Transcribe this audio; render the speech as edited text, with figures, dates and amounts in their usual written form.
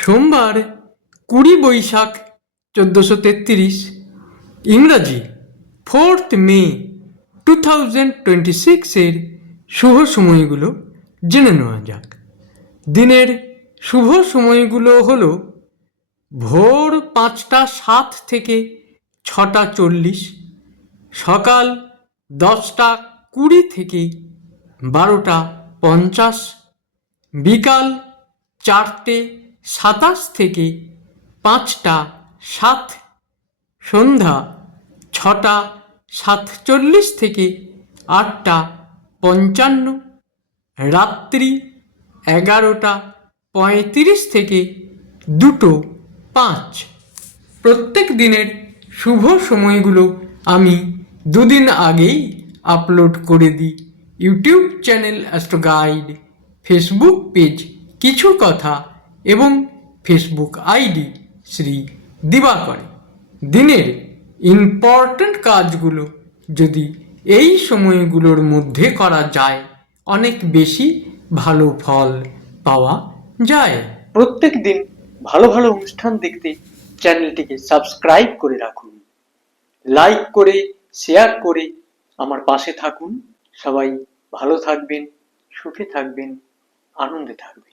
সোমবার 20 বৈশাখ 1433, ইংরাজি 4 মে 2026 শুভ সময়গুলো জেনে নেওয়া যাক। দিনের শুভ সময়গুলো হলো ভোর 5টা 7 থেকে 6টা 40, সকাল 10টা 20 থেকে 12টা 50, বিকাল 4টে 27 থেকে 5টা 7, সন্ধ্যা 6টা 47 থেকে 8টা 55, রাত্রি 11টা 35 থেকে 2টো 5। প্রত্যেক দিনের শুভ সময়গুলো আমি দুদিন আগেই আপলোড করে দিই YouTube channel astro guide, Facebook page কিছু কথা এবং ফেসবুক আইডি শ্রী দিবাকর। দিনের ইম্পর্ট্যান্ট কাজগুলো যদি এই সময়গুলোর মধ্যে করা যায় অনেক বেশি ভালো ফল পাওয়া যায়। প্রত্যেক দিন ভালো ভালো অনুষ্ঠান দেখতে চ্যানেলটিকে সাবস্ক্রাইব করে রাখুন, লাইক করে শেয়ার করে আমার পাশে থাকুন। সবাই ভালো থাকবেন, সুখে থাকবেন, আনন্দে থাকবেন।